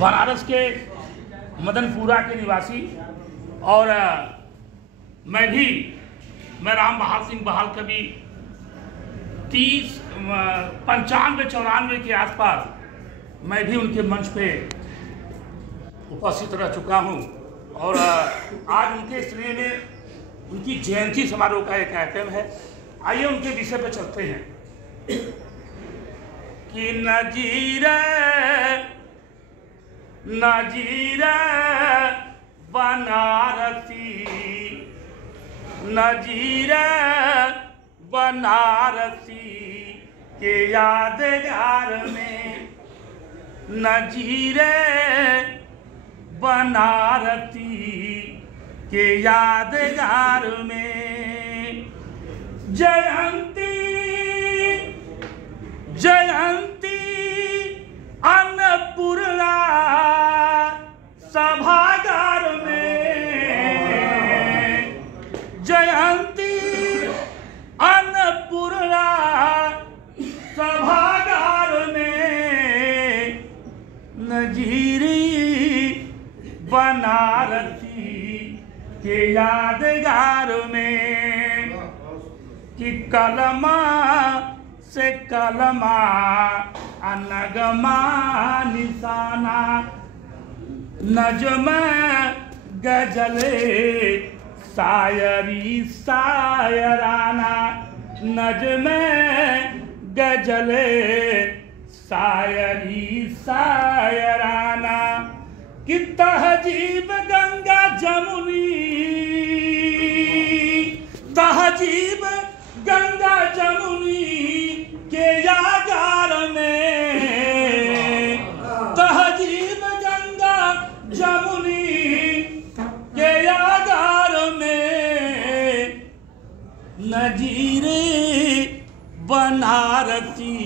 बनारस के मदनपुरा के निवासी और मैं राम बहार सिंह बहाल कवि 95-94 के आसपास मैं भी उनके मंच पे उपस्थित रह चुका हूं और आज उनके स्नेह में उनकी जयंती समारोह का एक कार्यक्रम है। आइए उनके विषय पे चलते हैं कि नजीर बनारसी नजीर बनारसी के यादगार में नजीर बनारसी के यादगार में जयंती अन्नपूर्णा सभागार में जयंती अन्नपूर्णा सभागार में नजीरी बनारसी के यादगार में कि कलमा से कलमा अनगमा निशाना नजम गजले शायरी शायराना नजम गजले शायरी शायराना कि तहजीब गंगा जमुनी तहजीब गंगा जमुनी के यागार में तहजीब गंगा जमुनी के यागार में नजीरे बनारसी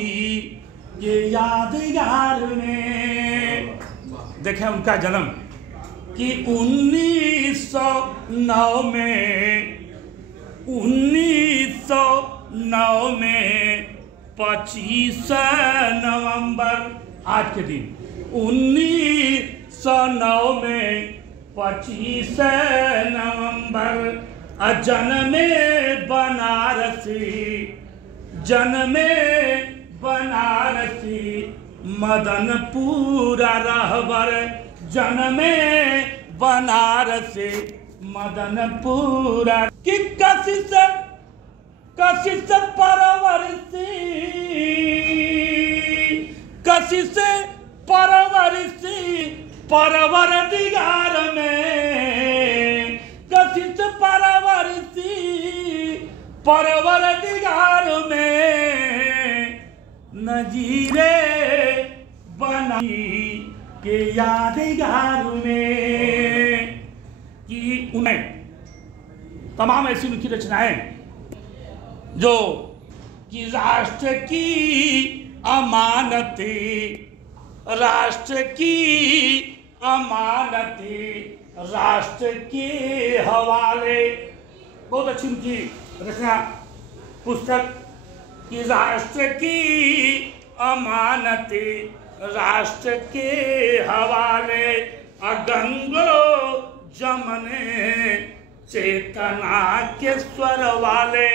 के यादगार में। देखें उनका जन्म कि 1909 में 25 नवंबर आज के दिन 1909 में 25 नवंबर जन्मे बनारसी मदनपुरा रहबर जन्मे बनारसी मदनपुरा कि कशिश परवरदिगार में कशिश परवरदिगार में नजीरे बनाई के यादगार में कि उन्हें तमाम ऐसी उनकी रचनाएं जो कि राष्ट्र की अमानती राष्ट्र के हवाले बहुत अच्छी उनकी रचना पुस्तक कि राष्ट्र की अमानती राष्ट्र के हवाले गंगो जमने चेतना के स्वर वाले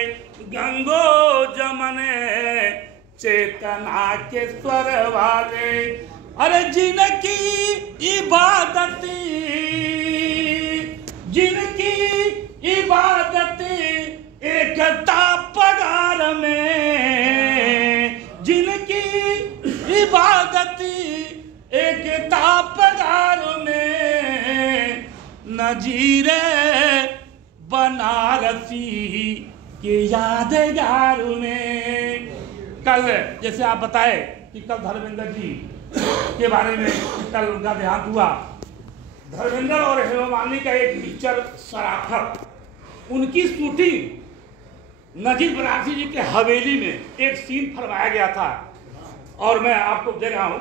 गंगो जमने चेतना के स्वर वाले अरे जिनकी इबादत एकता पगार में जिनकी इबादत एकता पगार में नजीरे बनारसी के यादगार में। कल जैसे आप बताए कि कल धर्मेंद्र जी के बारे में कल उनका देहांत हुआ। धर्मेंद्र और हेमा मालिनी का एक पिक्चर शराफत उनकी शूटिंग नजीर बनारसी जी के हवेली में एक सीन फरमाया गया था और मैं आपको दे रहा हूँ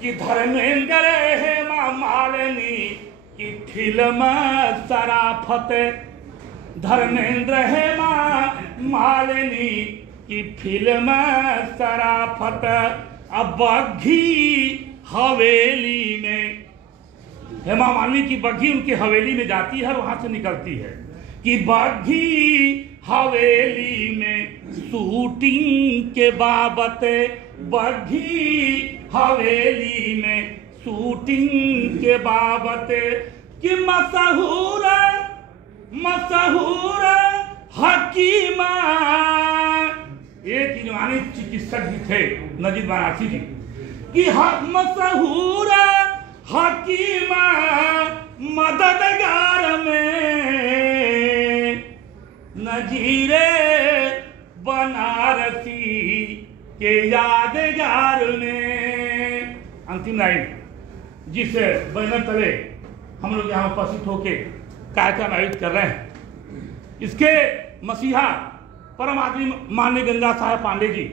कि धर्मेंद्र हेमा मालिनी की फिल्म शराफत धर्मेंद्र हेमा मालिनी की फिल्म शराफत अब बग्घी हवेली में हेमा मालिनी की बग्घी उनकी हवेली में जाती है और वहां से निकलती है कि बग्घी हवेली में शूटिंग के बाबत, बग्घी हवेली में शूटिंग के बाबत कि मशहूर मशहूर हकीमा, एक यूनानी चिकित्सक भी थे नजीब बनारसी जी, कि मशहूर हकीमा मददगार में नजीरे बनारसी के यादगार में। अंतिम लाइन, जिस बैनर तले हम लोग यहाँ उपस्थित होके कार्यक्रम आयोजित कर रहे हैं, इसके मसीहा परम आदमी माननीय गंगा साहब पांडे जी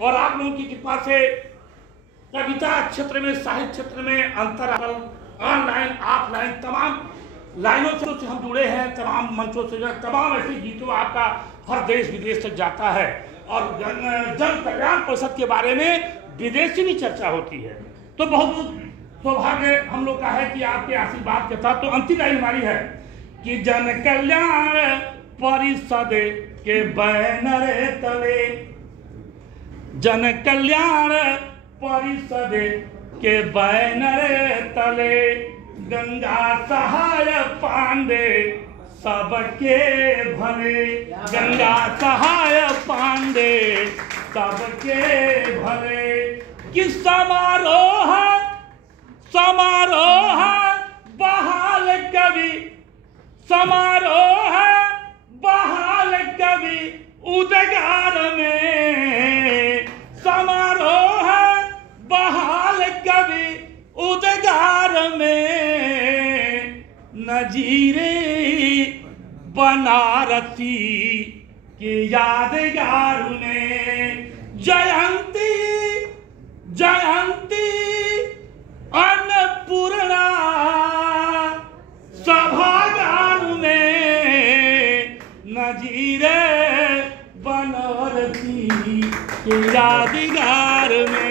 और आप लोगों की कृपा से कविता क्षेत्र में, साहित्य क्षेत्र में, अंतराल, ऑनलाइन, ऑफलाइन तमाम लाइनों से हम जुड़े हैं, तमाम मंचों से, तमाम ऐसे गीतों आपका हर देश विदेश तक जाता है और जन कल्याण परिषद के बारे में विदेशी भी चर्चा होती है। तो बहुत सौभाग्य हम लोग का है कि आपके आशीर्वाद के साथ। तो अंतिम लाइन हमारी है कि जन कल्याण परिषद के बैनर तले, जन कल्याण परिषद के बैनर तले गंगा सहाय पांडे सबके भले, गंगा सहाय पांडे सबके भले कि समारोह समारोह बहाल कवि, समारोह बहाल कवि उदगार में, समारोह बहाल कवि उदगार में नजीरे बनारसी के यादगार में जयंती जयंती अन्नपूर्णा सभागार में नजीरे बनारसी के यादगार में।